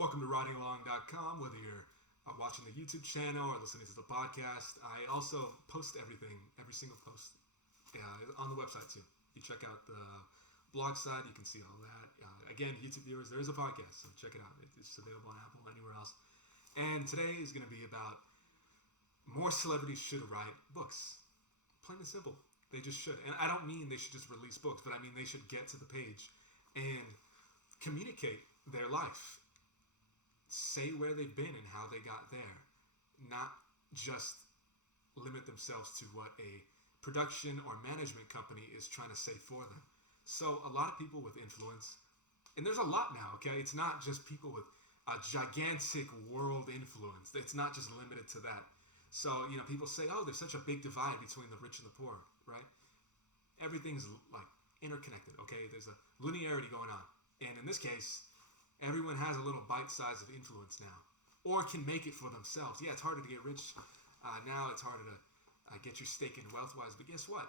Welcome to writingalong.com. Whether you're watching the YouTube channel or listening to the podcast, I also post everything, every single post on the website too. You check out the blog site, you can see all that. Again, YouTube viewers, there is a podcast, so check it out. It's available on Apple, anywhere else. And today is going to be about more celebrities should write books. Plain and simple. They just should. And I don't mean they should just release books, but I mean they should get to the page and communicate their life. Say where they've been and how they got there. Not just limit themselves to what a production or management company is trying to say for them. So a lot of people with influence, and there's a lot now, okay? It's not just people with a gigantic world influence. It's not just limited to that. So, people say, oh, there's such a big divide between the rich and the poor, right? Everything's like interconnected, okay? There's a linearity going on. And in this case, everyone has a little bite size of influence now, or can make it for themselves. Yeah, it's harder to get rich. Now it's harder to get your stake in wealth-wise. But guess what?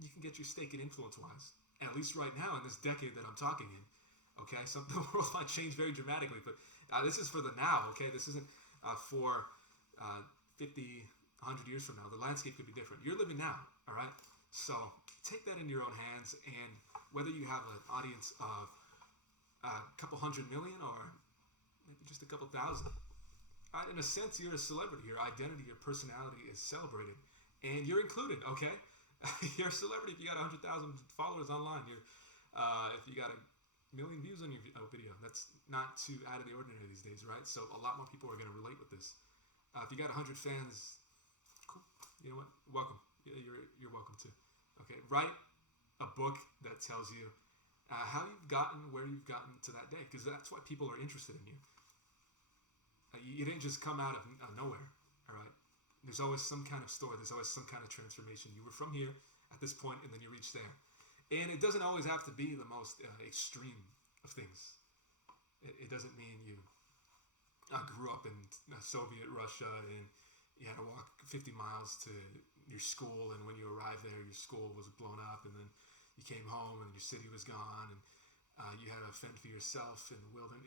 You can get your stake in influence-wise. At least right now in this decade that I'm talking in. Okay, so the world might change very dramatically, but this is for the now, okay? This isn't for 50, 100 years from now. The landscape could be different. You're living now, all right? So take that in your own hands, and whether you have an audience of a couple 100 million or maybe just a couple thousand, in a sense, you're a celebrity. Your identity, your personality is celebrated, and you're included, okay? You're a celebrity if you got 100,000 followers online. If you got a million views on your video. That's not too out of the ordinary these days, right? So a lot more people are going to relate with this. If you got 100 fans, cool. You know what? Welcome. Yeah, you're welcome too. Okay, write a book that tells you how you've gotten where you've gotten to that day, because that's why people are interested in you. You didn't just come out of nowhere, all right? There's always some kind of story. There's always some kind of transformation. You were from here at this point, and then you reach there. And it doesn't always have to be the most extreme of things. It doesn't mean you grew up in Soviet Russia and you had to walk 50 miles to your school, and when you arrived there, your school was blown up, and then you came home and your city was gone, and you had to fend for yourself in the wilderness.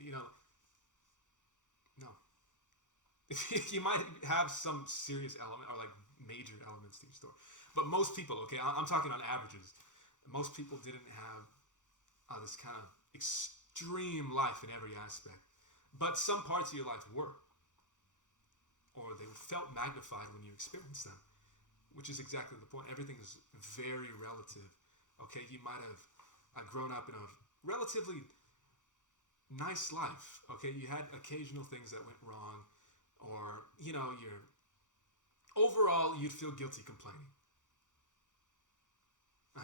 No. You might have some serious element or like major elements to your story. But most people, okay, I'm talking on averages, most people didn't have this kind of extreme life in every aspect. But some parts of your life were. Or they felt magnified when you experienced them. Which is exactly the point. Everything is very relative. Okay, you might have grown up in a relatively nice life. Okay, you had occasional things that went wrong. Or, overall, you'd feel guilty complaining.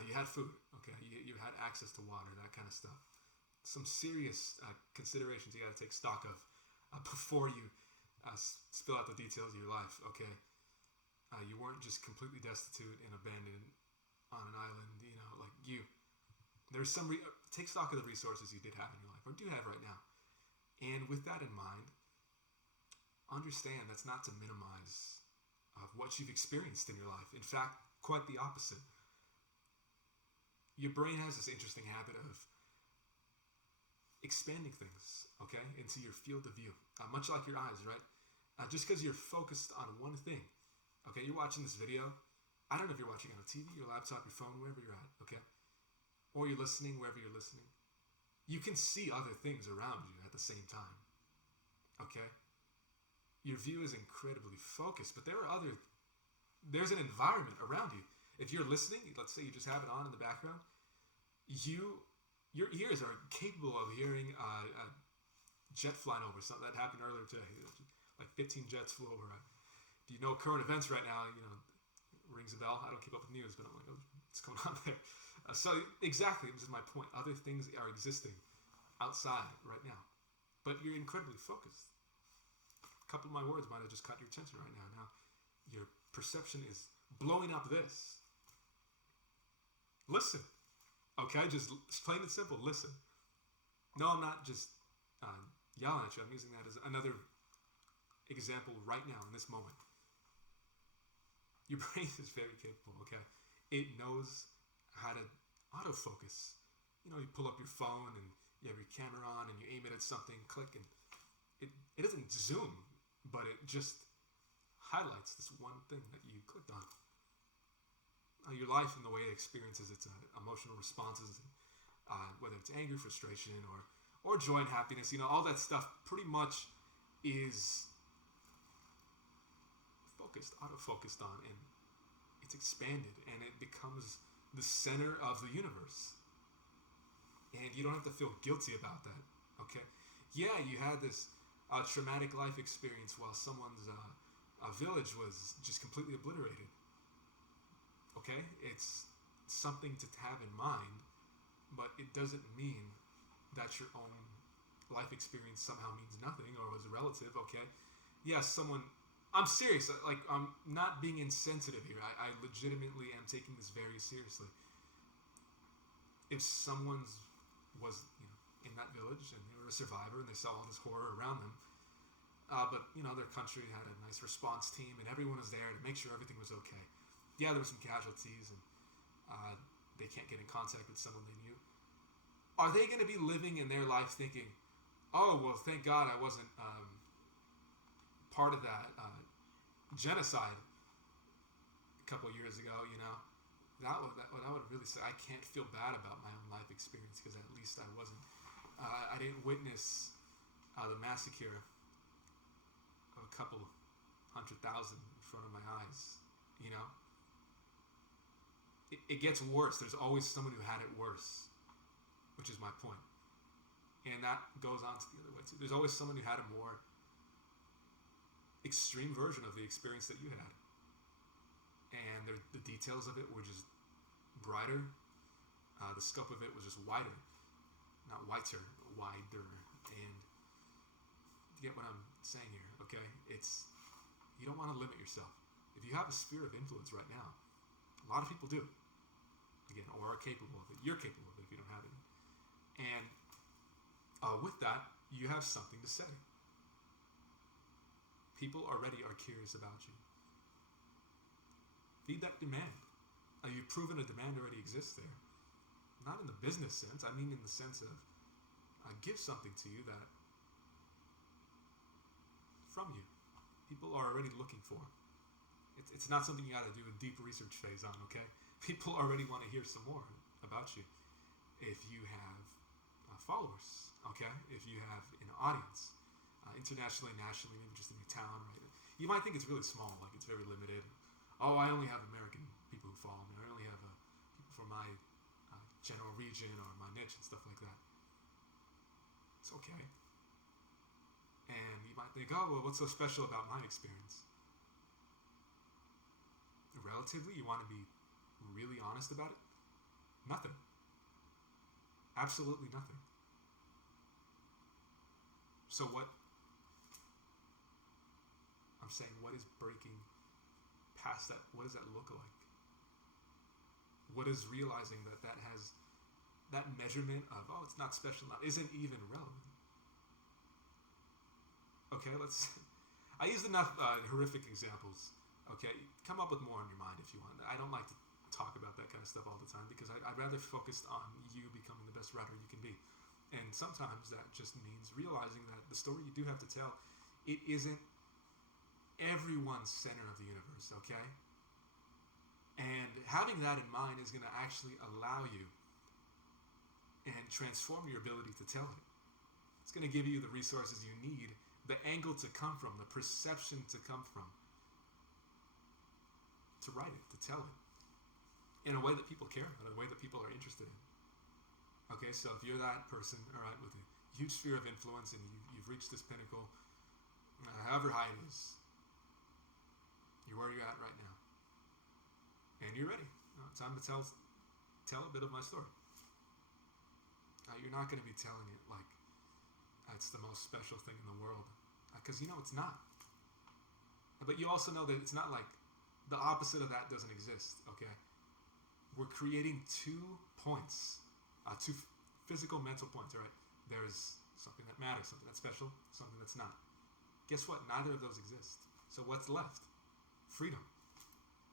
You had food, okay? You had access to water, that kind of stuff. Some serious considerations you got to take stock of before you spill out the details of your life, okay? You weren't just completely destitute and abandoned on an island, like you. There's some, take stock of the resources you did have in your life, or do have right now. And with that in mind, understand that's not to minimize what you've experienced in your life. In fact, quite the opposite. Your brain has this interesting habit of expanding things, okay, into your field of view, much like your eyes, right? Just because you're focused on one thing, okay, you're watching this video. I don't know if you're watching on a TV, your laptop, your phone, wherever you're at, okay? Or you're listening, wherever you're listening. You can see other things around you at the same time, okay? Your view is incredibly focused, but there's an environment around you. If you're listening, let's say you just have it on in the background, your ears are capable of hearing a jet flying over. Something that happened earlier today. Like 15 jets flew over. Do you know current events right now? Rings a bell. I don't keep up with news, but I'm like, oh, what's going on there? So exactly, this is my point. Other things are existing outside right now, but you're incredibly focused. A couple of my words might have just caught your attention right now. Now, your perception is blowing up this. Listen. Okay, just plain and simple, listen. No, I'm not just yelling at you. I'm using that as another example right now in this moment. Your brain is very capable, okay? It knows how to autofocus. You pull up your phone and you have your camera on and you aim it at something, click, and it doesn't zoom, but it just highlights this one thing that you clicked on. Your life and the way it experiences its emotional responses, whether it's anger, frustration, or joy and happiness, all that stuff pretty much is auto-focused on, and it's expanded, and it becomes the center of the universe. And you don't have to feel guilty about that, okay? Yeah, you had this traumatic life experience while someone's village was just completely obliterated. Okay? It's something to have in mind, but it doesn't mean that your own life experience somehow means nothing or was relative, okay? Yes, I'm serious. Like, I'm not being insensitive here. I legitimately am taking this very seriously. If someone was, in that village and they were a survivor and they saw all this horror around them, but, their country had a nice response team and everyone was there to make sure everything was okay. Yeah, there were some casualties and they can't get in contact with someone they knew. Are they going to be living in their life thinking, oh, well, thank God I wasn't part of that genocide a couple of years ago, That would really say I can't feel bad about my own life experience because at least I wasn't, I didn't witness the massacre of a couple 100,000 in front of my eyes, It gets worse. There's always someone who had it worse, which is my point. And that goes on to the other way too. There's always someone who had a more extreme version of the experience that you had. And the details of it were just brighter. The scope of it was just wider. Not whiter, wider. And you get what I'm saying here, okay? You don't want to limit yourself. If you have a sphere of influence right now, a lot of people do. Again, or are capable of it. You're capable of it if you don't have it. And with that, you have something to say. People already are curious about you. Feed that demand. You've proven a demand already exists there. Not in the business sense. I mean in the sense of give something to you that from you. People are already looking for. It's not something you got to do a deep research phase on, okay? People already want to hear some more about you. If you have followers, okay? If you have an audience, internationally, nationally, maybe just in your town, right? You might think it's really small, like it's very limited. Oh, I only have American people who follow me. I only have people from my general region or my niche and stuff like that. It's okay. And you might think, oh, well, what's so special about my experience? Relatively, you want to be really honest about it? Nothing. Absolutely nothing. So what I'm saying, what is breaking past that? What does that look like? What is realizing that has that measurement of, oh, it's not special enough, isn't even relevant? Okay, I used enough horrific examples. Okay, come up with more in your mind if you want. I don't like to talk about that kind of stuff all the time because I'd rather focus on you becoming the best writer you can be. And sometimes that just means realizing that the story you do have to tell, it isn't everyone's center of the universe, okay? And having that in mind is going to actually allow you and transform your ability to tell it. It's going to give you the resources you need, the angle to come from, the perception to come from, to write it, to tell it, in a way that people care, in a way that people are interested in. Okay, so if you're that person, all right, with a huge sphere of influence and you've reached this pinnacle, however high it is, you're where you're at right now. And you're ready. Time to tell a bit of my story. You're not going to be telling it like it's the most special thing in the world, because it's not. But you also know that it's not like the opposite of that doesn't exist, okay? We're creating 2 points, 2 physical, mental points, all right? There's something that matters, something that's special, something that's not. Guess what? Neither of those exist. So what's left? Freedom.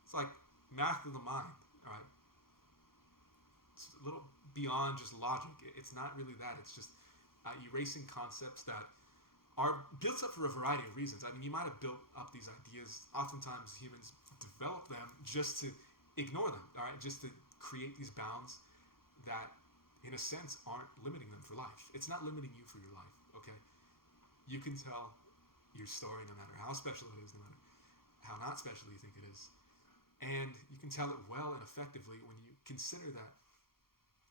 It's like math of the mind, all right? It's a little beyond just logic. It's not really that. It's just erasing concepts that are built up for a variety of reasons. I mean, you might have built up these ideas. Oftentimes, humans develop them just to ignore them, all right? Just to create these bounds that, in a sense, aren't limiting them for life. It's not limiting you for your life, okay? You can tell your story no matter how special it is, no matter how not special you think it is. And you can tell it well and effectively when you consider that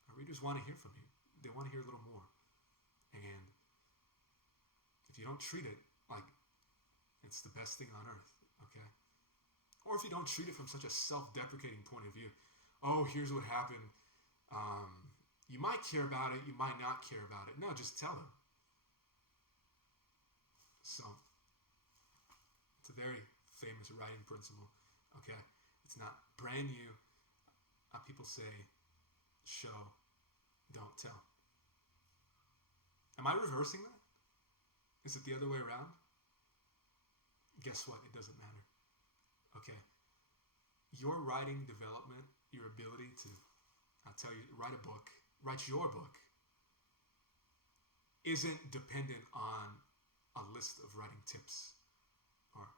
our readers want to hear from you. They want to hear a little more. And if you don't treat it like it's the best thing on earth, okay? Or if you don't treat it from such a self-deprecating point of view, oh, here's what happened. You might care about it, you might not care about it. No, just tell them. So, it's a very famous writing principle, okay? It's not brand new. People say, show, don't tell. Am I reversing that? Is it the other way around? Guess what? It doesn't matter. Okay. Your writing development, your ability to, I'll tell you, write your book, isn't dependent on a list of writing tips or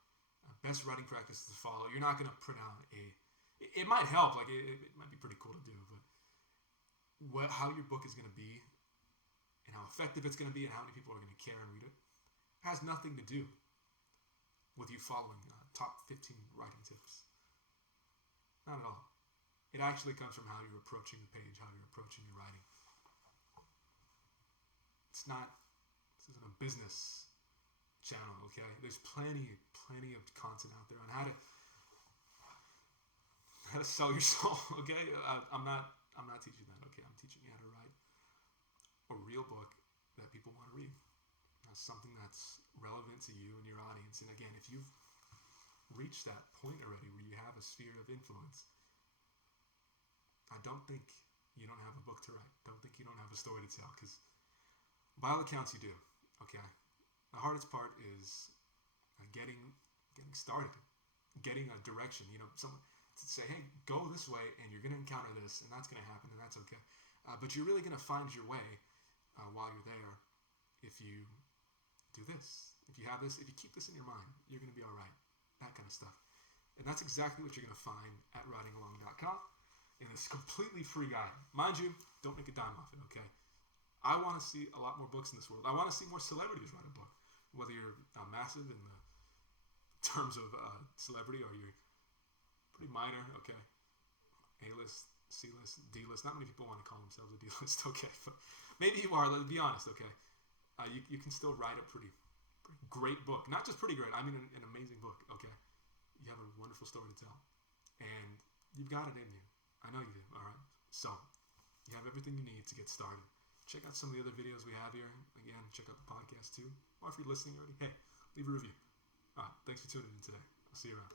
best writing practices to follow. You're not going to print out it might help, like it might be pretty cool to do, but how your book is going to be and how effective it's going to be and how many people are going to care and read it has nothing to do with you following top 15 writing tips. Not at all. It actually comes from how you're approaching the page, how you're approaching your writing. This isn't a business channel, okay? There's plenty of content out there on how to sell your soul, okay? I'm not teaching that, okay? I'm teaching you how to write a real book that people want to read. Something that's relevant to you and your audience. And again, if you've reached that point already where you have a sphere of influence, I don't think you don't have a book to write. Don't think you don't have a story to tell, because by all accounts you do, okay? The hardest part is getting started, getting a direction, someone to say, hey, go this way and you're going to encounter this and that's going to happen and that's okay. But you're really going to find your way while you're there if you do this. If you have this, if you keep this in your mind, you're going to be all right. That kind of stuff. And that's exactly what you're going to find at writingalong.com in this completely free guide. Mind you, don't make a dime off it, okay? I want to see a lot more books in this world. I want to see more celebrities write a book. Whether you're massive in the terms of celebrity or you're pretty minor, okay? A-list, C-list, D-list. Not many people want to call themselves a D-list, okay? But maybe you are, let's be honest, okay? You can still write a pretty great book. Not just pretty great, I mean an amazing book, okay? You have a wonderful story to tell. And you've got it in you. I know you do, all right? So, you have everything you need to get started. Check out some of the other videos we have here. Again, check out the podcast too. Or if you're listening already, hey, leave a review. All right, thanks for tuning in today. I'll see you around.